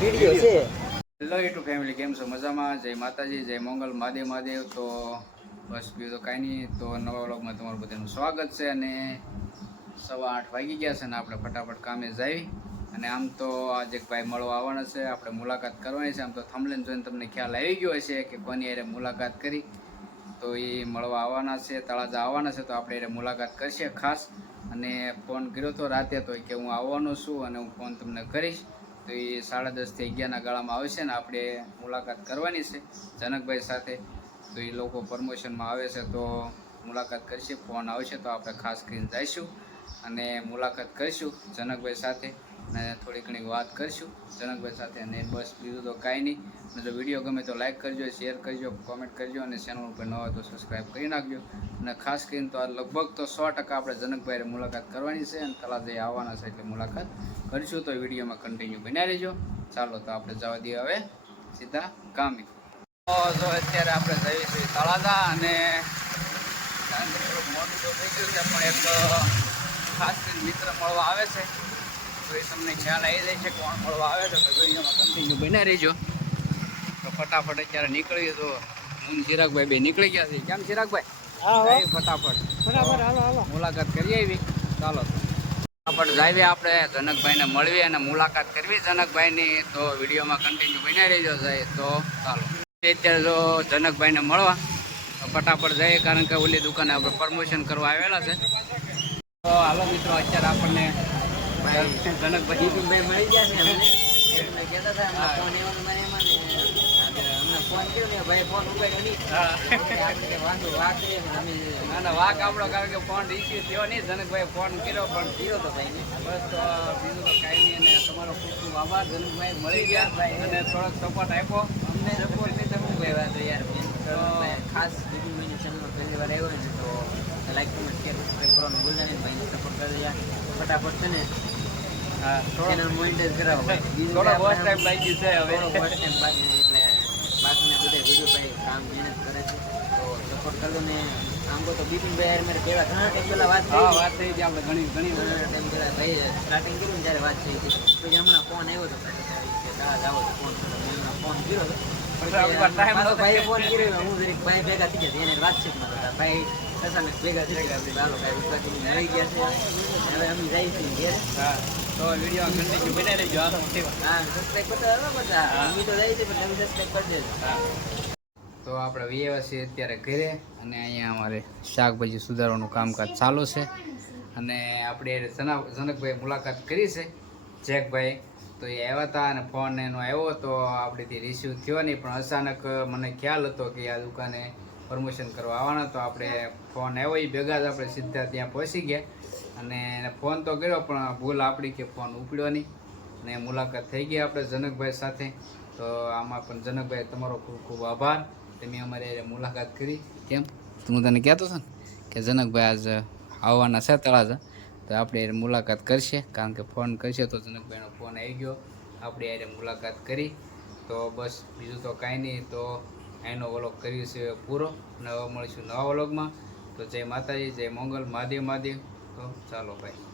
Video છે. Hello YouTube family કેમ છો? મજામાં? જય માતાજી જય મંગલ મહાદેવ મહાદેવ. તો બસ બીજું તો કાંઈ નહીં. તો નવા વ્લોગમાં તમારું બધાનું સ્વાગત છે અને સવા આઠ વાગી ગયા છે અને આપણે ફટાફટ કામે જઈ. અને આમ તો આજે એક ભાઈ મળવા આવવાના છે. આપણે મુલાકાત કરવાની છે. આમ તો થમલેન જોઈને તમને ખ્યાલ આવી ગયો હશે કે કોની અરે મુલાકાત કરી. તો એ મળવા આવવાના છે તળાજા આવવાના છે. તો આપણે એને મુલાકાત કરીશે ખાસ. અને ફોન કર્યો તો રાતે તો કે હું આવવાનો છું અને હું ફોન તમને કરીશ. તો એ સાડા દસથી અગિયારના ગાળામાં આવશે ને આપણે મુલાકાત કરવાની છે જનકભાઈ સાથે. તો એ લોકો પ્રમોશનમાં આવે છે તો મુલાકાત કરશે, ફોન આવશે તો આપણે ખાસ કરીને જઈશું અને મુલાકાત કરીશું જનકભાઈ સાથે. અને થોડી ઘણી વાત કરીશું. જનકભાઈ સાથે અને બસ બીજું તો કાંઈ નહીં. અને જો વીડિયો ગમે તો લાઈક કરજો શેર કરજો કોમેન્ટ કરજો અને ચેનલ ઉપર ન હોય તો સબસ્ક્રાઈબ કરી નાખજો. અને ખાસ કરીને તો આ લગભગ તો સો ટકા આપણે જનકભાઈ મુલાકાત કરવાની છે અને તળાજે આવવાના છે એટલે મુલાકાત કરીશું. તો વિડીયોમાં કન્ટિન્યુ બનાવી લેજો ચાલો તો આપણે જવા દઈએ હવે સીધા કામી તો અત્યારે આપણે છીએ તળાજા અને મોટું થઈ ગયું છે, પણ એક ખાસ કરીને મિત્ર મળવા આવે છે. તો એ તમને ખ્યાલ આવી જાય છે કોણ મળવા આવે છે તો વિડીયોમાં કન્ટિન્યુ બન્યા રહેજો. તો ફટાફટ અત્યારે નીકળીએ તો હું ચિરાગભાઈ બે નીકળી ગયા છે કેમ ચિરાગભાઈ? ફટાફટ. હાલો હાલો. મુલાકાત કરી આવી. ચાલો. ફટાફટ જાવી આપણે જનકભાઈને મળવી અને મુલાકાત કરવી જનકભાઈની. તો વિડીયોમાં કન્ટિન્યુ બન્યા રહેજો જાય. તો ચાલો. અત્યારે જો જનકભાઈને મળવા તો ફટાફટ જઈએ કારણ કે ઓલી દુકાને આપણે પ્રમોશન કરવા આવેલા છે. તો હાલો મિત્રો અત્યારે આપણને જનકભાઈ ભાઈ મળી ગયા જનકભાઈ મળી ગયા અને થોડોક સપોર્ટ આપ્યો સપોર્ટ નહીં તમે ભાઈ વાંધો યાર ખાસ બીજું મહિને ચેનલમાં પહેલી વાર આવ્યો તો લાઈક કમેન્ટ શેર સબસ્ક્રાઈબ કરવાનું ભૂલતા સપોર્ટ કરી યાર ફટાફટ છે ને હા થોડોક કરાવો. થોડો કાંઈ ટાઈમ બાકી છે હવે. થોડો ટાઈમ બાકી છે એટલે બાકીના બધા વીડિયો કામ મહેનત કરે છે. તો સપોર્ટ કરજો ને. આમ તો બિપિનભાઈ યાર મારે પહેલા ઘણા ટાઈમ પહેલા વાત થઈ. વાત થઈ હતી આપણે ઘણી ઘણી ઘણા ટાઈમ પહેલા ભાઈ સ્ટાર્ટિંગ કર્યું ને ત્યારે વાત થઈ હતી? પછી હમણાં ફોન આવ્યો હતો દાદા જાવો તો ફોન ફોન કર્યો હતો. ભાઈએ ફોન કર્યો હું જરીક ભાઈ ભેગા થઈ ગયા એને વાત છે ભાઈ ભેગા થઈ ગયા ચાલો ભાઈ ગયા છે. હવે અમે છીએ ઘેર. હા. તો વીડિયો કન્ટિન્યુ બનાવી લેજો હાલો હા સબસ્ક્રાઈબ કરતા રહો બધા. અમે તો જઈએ છીએ પણ તમે સબસ્ક્રાઈબ કરી દેજો. તો આપણે છીએ અત્યારે ઘરે અને અહીંયા અમારે શાકભાજી સુધારવાનું કામકાજ ચાલુ છે. અને આપણે જના- જનકભાઈ મુલાકાત કરી છે જેકભાઈ. તો એ આવ્યા હતા અને ફોન એનો આવ્યો તો આપણેથી રિસીવ થયો નહીં પણ અચાનક મને ખ્યાલ હતો કે આ દુકાને પ્રમોશન કરવા આવવાના, તો આપણે ફોન આવ્યો એ ભેગા જ આપણે સીધા ત્યાં પહોંચી ગયા. અને એને ફોન તો કર્યો, પણ ભૂલ આપણી કે ફોન ઉપડ્યો નહીં અને મુલાકાત થઈ ગઈ આપણે જનકભાઈ સાથે. તો આમાં પણ જનકભાઈ તમારો ખૂબ ખૂબ આભાર. તમે અમારે મુલાકાત કરી. કેમ? હું તને કહેતો છું ને કે જનકભાઈ આજ આવવાના છે તળાજા, તો આપણે મુલાકાત કરશે. કારણ કે ફોન કરશે તો જનકભાઈનો ફોન આવી ગયો. આપણે હારે મુલાકાત કરી. તો બસ બીજું તો કાંઈ નહીં. તો એનો વ્લોગ કરીએ છે પૂરો નવા મળીશું નવા વ્લોગમાં. તો જય માતાજી, જય મંગલ, મહાદેવ મહાદેવ. તો ચાલો ભાઈ